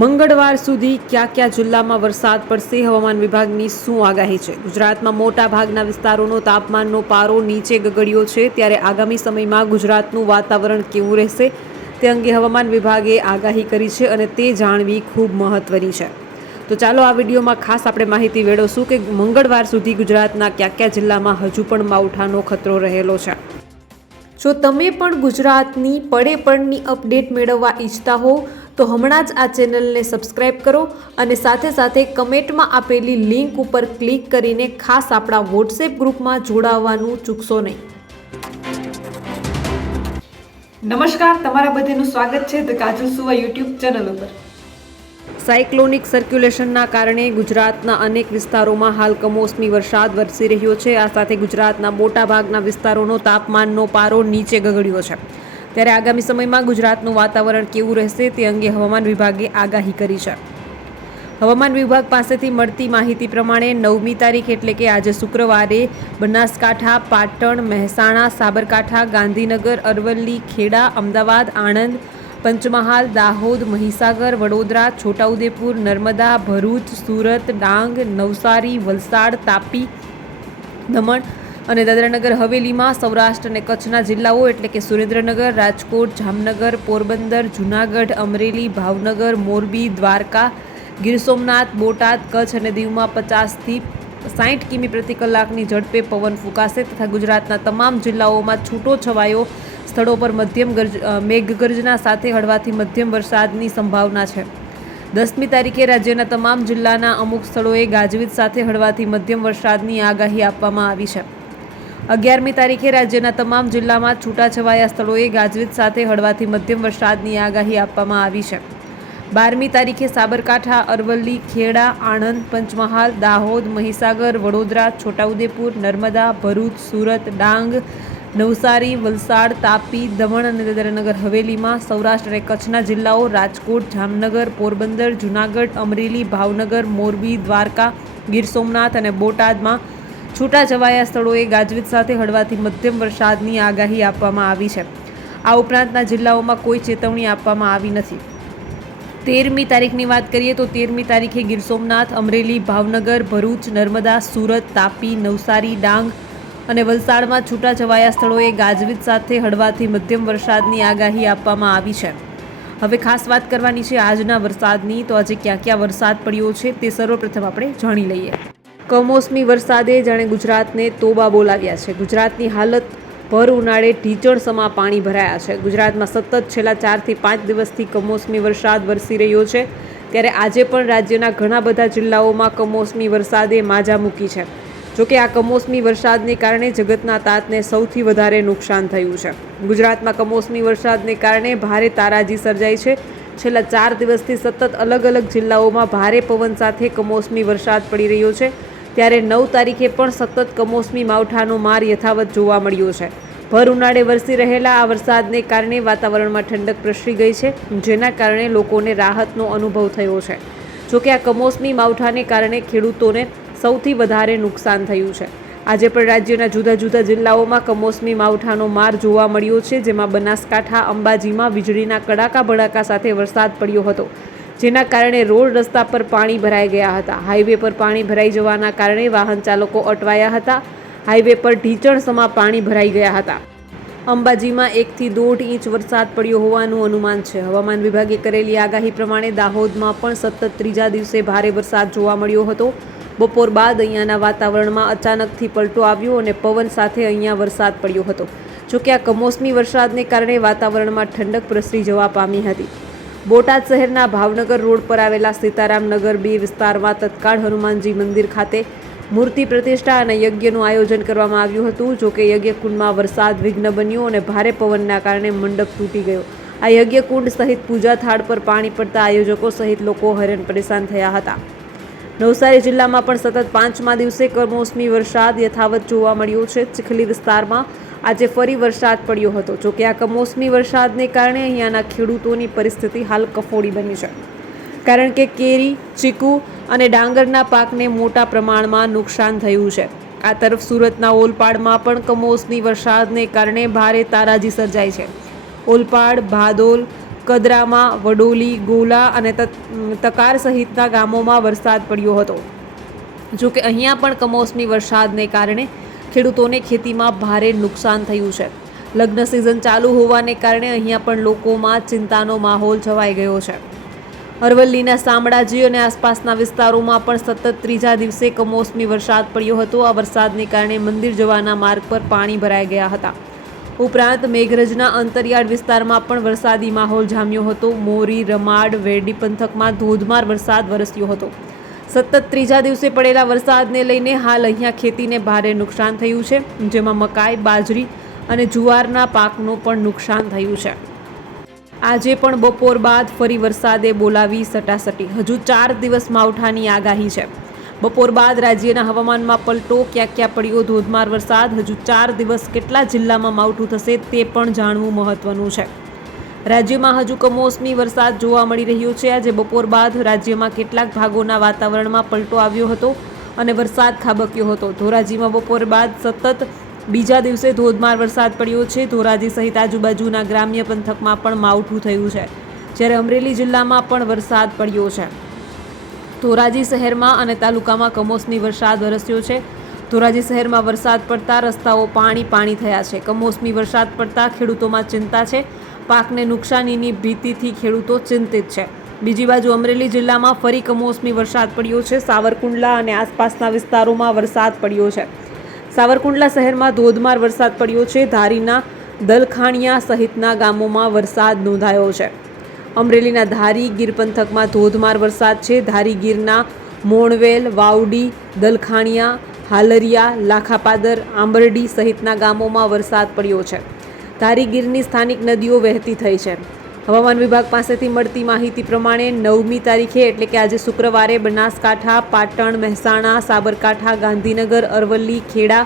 મંગળવાર સુધી કયા કયા જિલ્લામાં વરસાદ પડશે, હવામાન વિભાગની શું આગાહી છે? ગુજરાતમાં મોટા ભાગના વિસ્તારોનો તાપમાનનો પારો નીચે ગગડ્યો છે. ત્યારે આગામી સમયમાં ગુજરાતનું વાતાવરણ કેવું રહેશે? તે અંગે હવામાન વિભાગે આગાહી કરી છે અને તે જાણવી ખૂબ મહત્વની છે. તો ચાલો આ વિડીયોમાં ખાસ આપણે માહિતી મેળવશું કે મંગળવાર સુધી ગુજરાતના કયા કયા જિલ્લામાં હજુ પણ માવઠાનો ખતરો રહેલો છે. જો તમે પણ ગુજરાતની પડે પડની અપડેટ મેળવવા ઈચ્છતા હો તો હમણાં જ આ ચેનલને સબસ્ક્રાઇબ કરો અને સાથે સાથે કમેન્ટમાં આપેલી લિંક ઉપર ક્લિક કરીને ખાસ આપણા વોટ્સએપ ગ્રુપમાં જોડાવવાનું ચૂકશો નહીં. નમસ્કાર તમારા બધાનું સ્વાગત છે ધ કાજલ સુવા યુટ્યુબ ચેનલ ઉપર. સાયક્લોનિક સર્ક્યુલેશનના કારણે ગુજરાતના અનેક વિસ્તારોમાં હાલ કમોસમી વરસાદ વરસી રહ્યો છે. આ સાથે ગુજરાતના મોટાભાગના વિસ્તારોનો તાપમાનનો પારો નીચે ગગડ્યો છે. ત્યારે આગામી સમયમાં ગુજરાતનું વાતાવરણ કેવું રહેશે તે અંગે હવામાન વિભાગે આગાહી કરી છે. હવામાન વિભાગ પાસેથી મળતી માહિતી પ્રમાણે નવમી તારીખ એટલે કે આજે શુક્રવારે બનાસકાંઠા, પાટણ, મહેસાણા, સાબરકાંઠા, ગાંધીનગર, અરવલ્લી, ખેડા, અમદાવાદ, આણંદ, પંચમહાલ, દાહોદ, મહીસાગર, વડોદરા, છોટાઉદેપુર, નર્મદા, ભરૂચ, સુરત, ડાંગ, નવસારી, વલસાડ, તાપી, દમણ અને દાદરાનગર હવેલીમાં સૌરાષ્ટ્ર અને કચ્છના જિલ્લાઓ એટલે કે સુરેન્દ્રનગર, રાજકોટ, જામનગર, પોરબંદર, જૂનાગઢ, અમરેલી, ભાવનગર, મોરબી, દ્વારકા, ગીર સોમનાથ, બોટાદ, કચ્છ અને દીવમાં પચાસથી સાઠ કિમી પ્રતિ કલાકની ઝડપે પવન ફૂંકાશે તથા ગુજરાતના તમામ જિલ્લાઓમાં છૂટો છવાયો સ્થળો પર મધ્યમ ગર્જ મેઘગર્જના સાથે હળવાથી મધ્યમ વરસાદની સંભાવના છે. દસમી તારીખે રાજ્યના તમામ જિલ્લાના અમુક સ્થળોએ ગાજવીજ સાથે હળવાથી મધ્યમ વરસાદની આગાહી આપવામાં આવી છે. અગિયારમી તારીખે રાજ્યના તમામ જિલ્લામાં છૂટાછવાયા સ્થળોએ ગાજવીજ સાથે હળવાથી મધ્યમ વરસાદની આગાહી આપવામાં આવી છે. બારમી તારીખે સાબરકાંઠા, અરવલ્લી, ખેડા, આણંદ, પંચમહાલ, દાહોદ, મહીસાગર, વડોદરા, છોટાઉદેપુર, નર્મદા, ભરૂચ, સુરત, ડાંગ, નવસારી, વલસાડ, તાપી, દમણ અને દાદરાનગર હવેલીમાં સૌરાષ્ટ્ર અને કચ્છના જિલ્લાઓ રાજકોટ, જામનગર, પોરબંદર, જૂનાગઢ, અમરેલી, ભાવનગર, મોરબી, દ્વારકા, ગીર સોમનાથ અને બોટાદમાં છૂટાછવાયા સ્થળોએ ગાજવીજ સાથે હળવાથી મધ્યમ વરસાદની આગાહી આપવામાં આવી છે. આ ઉપરાંતના જિલ્લાઓમાં કોઈ ચેતવણી આપવામાં આવી નથી. તેરમી તારીખની વાત કરીએ તો તેરમી તારીખે ગીર સોમનાથ, અમરેલી, ભાવનગર, ભરૂચ, નર્મદા, સુરત, તાપી, નવસારી, ડાંગ અને વલસાડમાં છૂટાછવાયા સ્થળોએ ગાજવીજ સાથે હળવાથી મધ્યમ વરસાદની આગાહી આપવામાં આવી છે. હવે ખાસ વાત કરવાની છે આજના વરસાદની. તો આજે ક્યાં ક્યાં વરસાદ પડ્યો છે તે સર્વપ્રથમ આપણે જાણી લઈએ. કમોસમી વરસાદે જાણે ગુજરાતને તોબા બોલાવ્યા છે. ગુજરાતની હાલત ભર ઉનાળે ઢીચણસમા પાણી ભરાયા છે. ગુજરાતમાં સતત છેલ્લા ચારથી પાંચ દિવસથી કમોસમી વરસાદ વરસી રહ્યો છે. ત્યારે આજે પણ રાજ્યના ઘણા બધા જિલ્લાઓમાં કમોસમી વરસાદે માજા મૂકી છે. જોકે આ કમોસમી વરસાદને કારણે જગતના તાતને સૌથી વધારે નુકસાન થયું છે. ગુજરાતમાં કમોસમી વરસાદને કારણે ભારે તારાજી સર્જાઈ છે. છેલ્લા ચાર દિવસથી સતત અલગ અલગ જિલ્લાઓમાં ભારે પવન સાથે કમોસમી વરસાદ પડી રહ્યો છે. ત્યારે નવ તારીખે પણ સતત કમોસમી માવઠાનો માર યથાવત જોવા મળ્યો છે. ભર ઉનાળે વરસી રહેલા આ વરસાદને કારણે વાતાવરણમાં ઠંડક પ્રસરી ગઈ છે, જેના કારણે લોકોને રાહતનો અનુભવ થયો છે. જોકે આ કમોસમી માવઠાને કારણે ખેડૂતોને સૌથી વધારે નુકસાન થયું છે. આજે પણ રાજ્યના જુદા જુદા જિલ્લાઓમાં કમોસમી માવઠાનો માર જોવા મળ્યો છે, જેમાં બનાસકાંઠા, અંબાજીમાં વીજળીના કડાકા ભડાકા સાથે વરસાદ પડ્યો હતો. જેના કારણે રોડ રસ્તા પર પાણી ભરાઈ ગયા હતા. હાઈવે પર પાણી ભરાઈ જવાના કારણે વાહન ચાલકો અટવાયા હતા. હાઈવે પર ઢીચણસમા પાણી ભરાઈ ગયા હતા. અંબાજીમાં એકથી દોઢ ઇંચ વરસાદ પડ્યો હોવાનું અનુમાન છે. હવામાન વિભાગે કરેલી આગાહી પ્રમાણે દાહોદમાં પણ સતત ત્રીજા દિવસે ભારે વરસાદ જોવા મળ્યો હતો. બપોર બાદ અહીંયાના વાતાવરણમાં અચાનકથી પલટો આવ્યો અને પવન સાથે અહીંયા વરસાદ પડ્યો હતો. જોકે આ કમોસમી વરસાદને કારણે વાતાવરણમાં ઠંડક પ્રસરી જવા પામી હતી. બોટાદ શહેરના ભાવનગર રોડ પર આવેલા સીતારામનગર બી વિસ્તારમાં તત્કાળ હનુમાનજી મંદિર ખાતે મૂર્તિ પ્રતિષ્ઠા અને યજ્ઞનું આયોજન કરવામાં આવ્યું હતું. જોકે યજ્ઞકુંડમાં વરસાદ વિઘ્ન બન્યો અને ભારે પવનના કારણે મંડપ તૂટી ગયો. આ યજ્ઞકુંડ સહિત પૂજા થાળ પર પાણી પડતા આયોજકો સહિત લોકો હેરાન પરેશાન થયા હતા. નવસારી જિલ્લામાં પણ સતત પાંચમા દિવસે કમોસમી વરસાદ યથાવત જોવા મળ્યો છે. ચીખલી વિસ્તારમાં આજે ફરી વરસાદ પડ્યો હતો. જોકે આ કમોસમી વરસાદને કારણે અહીંયાના ખેડૂતોની પરિસ્થિતિ હાલ કફોડી બની છે. કારણ કે કેરી, ચીકુ અને ડાંગરના પાકને મોટા પ્રમાણમાં નુકસાન થયું છે. આ તરફ સુરતના ઓલપાડમાં પણ કમોસમી વરસાદને કારણે ભારે તારાજી સર્જાઈ છે. ઓલપાડ, ભાદોલ, કદરામાં, વડોલી, ગોલા અને તકાર સહિતના ગામોમાં વરસાદ પડ્યો હતો. જો કે અહીંયા પણ કમોસમી વરસાદને કારણે ખેડૂતોને ખેતીમાં ભારે નુકસાન થયું છે. લગ્ન સિઝન ચાલુ હોવાને કારણે અહીંયા પણ લોકોમાં ચિંતાનો માહોલ છવાઈ ગયો છે. અરવલ્લીના શામળાજી અને આસપાસના વિસ્તારોમાં પણ સતત ત્રીજા દિવસે કમોસમી વરસાદ પડ્યો હતો. આ વરસાદને કારણે મંદિર જવાના માર્ગ પર પાણી ભરાઈ ગયા હતા. ઉપરાંત મેઘરજના અંતરિયાળ વિસ્તારમાં પણ વરસાદી માહોલ જામ્યો હતો. મોરી, રમાડ વેરડી પંથકમાં ધોધમાર વરસાદ વરસ્યો હતો. સતત ત્રીજા દિવસે પડેલા વરસાદને લઈને હાલ અહીંયા ખેતીને ભારે નુકસાન થયું છે. જેમાં મકાઈ, બાજરી અને જુવારના પાકનું પણ નુકસાન થયું છે. આજે પણ બપોર બાદ ફરી વરસાદે બોલાવી સટાસટી. હજુ ચાર દિવસ માવઠાની આગાહી છે. બપોર બાદ રાજ્યના હવામાનમાં પલટો ક્યાં ક્યાં પડ્યો, ધોધમાર વરસાદ, હજુ ચાર દિવસ કેટલા જિલ્લામાં માવઠું થશે તે પણ જાણવું મહત્વનું છે. રાજ્યમાં હજુ કમોસમી વરસાદ જોવા મળી રહ્યો છે. આજે બપોર બાદ રાજ્યમાં કેટલાક ભાગોના વાતાવરણમાં પલટો આવ્યો હતો અને વરસાદ ખાબક્યો હતો. ધોરાજીમાં બપોર બાદ સતત બીજા દિવસે ધોધમાર વરસાદ પડ્યો છે. ધોરાજી સહિત આજુબાજુના ગ્રામ્ય પંથકમાં પણ માવઠું થયું છે. જ્યારે અમરેલી જિલ્લામાં પણ વરસાદ પડ્યો છે. ધોરાજી શહેરમાં અને તાલુકામાં કમોસમી વરસાદ વરસ્યો છે. ધોરાજી શહેરમાં વરસાદ પડતા રસ્તાઓ પાણી પાણી થયા છે. કમોસમી વરસાદ પડતા ખેડૂતોમાં ચિંતા છે. પાકને નુકસાનીની ભીતિથી ખેડૂતો ચિંતિત છે. બીજી બાજુ અમરેલી જિલ્લામાં ફરી કમોસમી વરસાદ પડ્યો છે. સાવરકુંડલા અને આસપાસના વિસ્તારોમાં વરસાદ પડ્યો છે. સાવરકુંડલા શહેરમાં ધોધમાર વરસાદ પડ્યો છે. ધારીના દલખાણિયા સહિતના ગામોમાં વરસાદ નોંધાયો છે. અમરેલીના ધારી ગીર પંથકમાં ધોધમાર વરસાદ છે. ધારી ગીરના મોણવેલ, વાવડી, દલખાણિયા, હાલરિયા, લાખાપાદર, આંબરડી સહિતના ગામોમાં વરસાદ પડ્યો છે. ધારી ગીરની સ્થાનિક નદીઓ વહેતી થઈ છે. હવામાન વિભાગ પાસેથી મળતી માહિતી પ્રમાણે નવમી તારીખે, એટલે કે આજે શુક્રવારે, બનાસકાંઠા, પાટણ, મહેસાણા, સાબરકાંઠા, ગાંધીનગર, અરવલ્લી, ખેડા,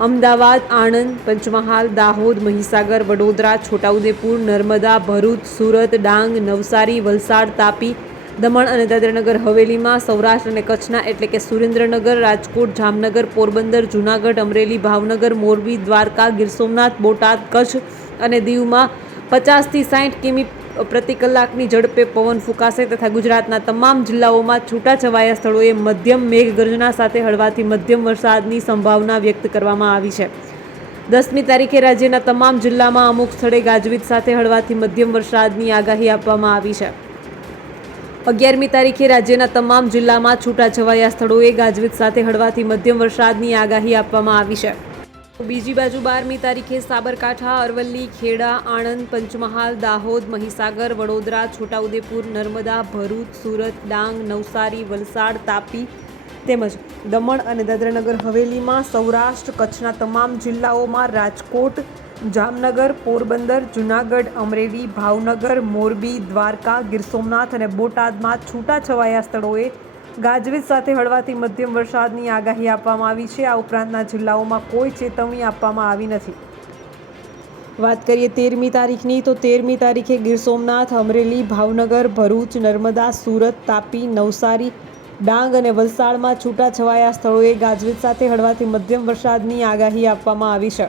અમદાવાદ, આણંદ, પંચમહાલ, દાહોદ, મહીસાગર, વડોદરા, છોટાઉદેપુર, નર્મદા, ભરૂચ, સુરત, ડાંગ, નવસારી, વલસાડ, તાપી દમણ અને દાદરાનગર હવેલીમાં સૌરાષ્ટ્ર અને કચ્છના એટલે કે સુરેન્દ્રનગર, રાજકોટ, જામનગર, પોરબંદર, જૂનાગઢ, અમરેલી, ભાવનગર, મોરબી, દ્વારકા, ગીર સોમનાથ, બોટાદ, કચ્છ અને દીવમાં પચાસથી સાઠ કિમી પ્રતિ કલાકની ઝડપે પવન ફૂંકાશે તથા ગુજરાતના તમામ જિલ્લાઓમાં છૂટાછવાયા સ્થળોએ મધ્યમ મેઘગર્જના સાથે હળવાથી મધ્યમ વરસાદની સંભાવના વ્યક્ત કરવામાં આવી છે. દસમી તારીખે રાજ્યના તમામ જિલ્લામાં અમુક સ્થળે ગાજવીજ સાથે હળવાથી મધ્યમ વરસાદની આગાહી આપવામાં આવી છે. અગિયારમી તારીખે રાજ્યના તમામ જિલ્લામાં છૂટાછવાયા સ્થળોએ ગાજવીજ સાથે હળવાથી મધ્યમ વરસાદની આગાહી આપવામાં આવી છે. બીજી બાજુ બારમી તારીખે સાબરકાંઠા, અરવલ્લી, ખેડા, આણંદ, પંચમહાલ, દાહોદ, મહીસાગર, વડોદરા, છોટાઉદેપુર, નર્મદા, ભરૂચ, સુરત, ડાંગ, નવસારી, વલસાડ, તાપી તેમજ દમણ અને દાદરાનગર હવેલીમાં સૌરાષ્ટ્ર કચ્છના તમામ જિલ્લાઓમાં રાજકોટ જામનગર, પોરબંદર, જૂનાગઢ, અમરેલી, ભાવનગર, મોરબી, દ્વારકા, ગીર સોમનાથ અને બોટાદમાં છૂટાછવાયા સ્થળોએ ગાજવીજ સાથે હળવાથી મધ્યમ વરસાદની આગાહી આપવામાં આવી છે. આ ઉપરાંતના જિલ્લાઓમાં કોઈ ચેતવણી આપવામાં આવી નથી. વાત કરીએ તેરમી તારીખની, તો તેરમી તારીખે ગીર સોમનાથ, અમરેલી, ભાવનગર, ભરૂચ, નર્મદા, સુરત, તાપી, નવસારી, ડાંગ અને વલસાડમાં છૂટાછવાયા સ્થળોએ ગાજવીજ સાથે હળવાથી મધ્યમ વરસાદની આગાહી આપવામાં આવી છે.